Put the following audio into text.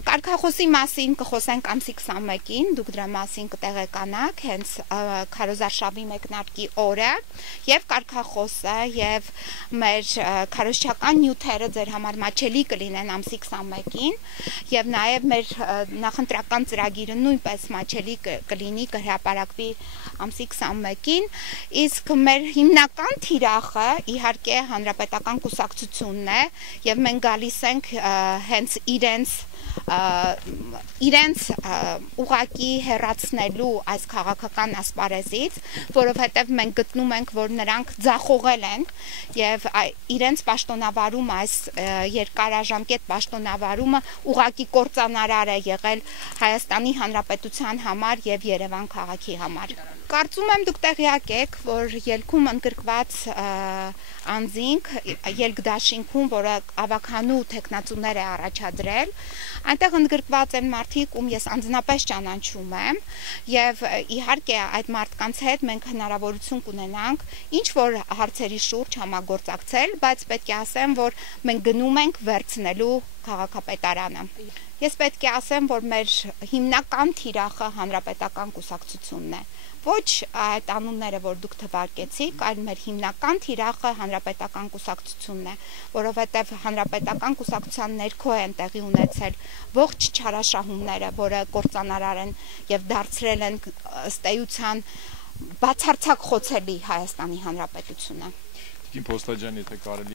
Կարգախոսի մասին կխոսենք ամսի 21-ին, դուք դրա մասին կտեղեկանաք հենց քարոզարշավի մեկնարկի օրը, եւ կարգախոսը եւ մեր քարոզչական նյութերը ձեր համար մատչելի կլինեն ամսի 21-ին, եւ նաեւ մեր նախընտրական ծրագիրը նույնպես մատչելի կլինի, կհրապարակվի ամսի 21-ին, իսկ մեր հիմնական թիրախը իհարկե հանրապետական կուսակցությունն է, եւ մենք գալիս ենք հենց իրենց ուղակի հեռացնելու այս քաղաքական ասպարեզից, որովհետև մենք գտնում ենք, որ նրանք ձախողել են եւ իրենց պաշտոնավարումը, այս երկարաժամկետ պաշտոնավարումը ուղակի կործանարար է եղել Հայաստանի Հանրապետության համար եւ Երևան քաղաքի համար։ Կարծում եմ դուք տեղյակ եք, որ ելքում ընդգրկված անձինք ելքդաշինքում, որը ավականու տեխնացուներ է առաջադրել, այնտեղ ընդգրկված են մարդիկ, ում ես անձնապես ճանաչում եմ, եւ իհարկե այդ մարդկանց հետ մենք հնարավորություն կունենանք ինչ որ հարցերի շուրջ համագործակցել, բայց պետք է ասեմ, որ մենք գնում ենք վերցնելու քաղաքապետարանը։ Ես պետք է ասեմ, որ մեր հիմնական թիրախը հանրապետական կուսակցությունն է։ Ոչ այդ անունները, որ դուք թվարկեցիք, այլ մեր հիմնական թիրախը հանրապետական կուսակցությունն է, որովհետև հանրապետական կուսակցության ներքո են տեղի ունեցել ողջ չարաշահումները, որը կործանարար են եւ դարձրել են ըստ էության բացարձակ խոցելի Հայաստանի Հանրապետությունը։ Տիկին Փոստաջյան, եթե կարելի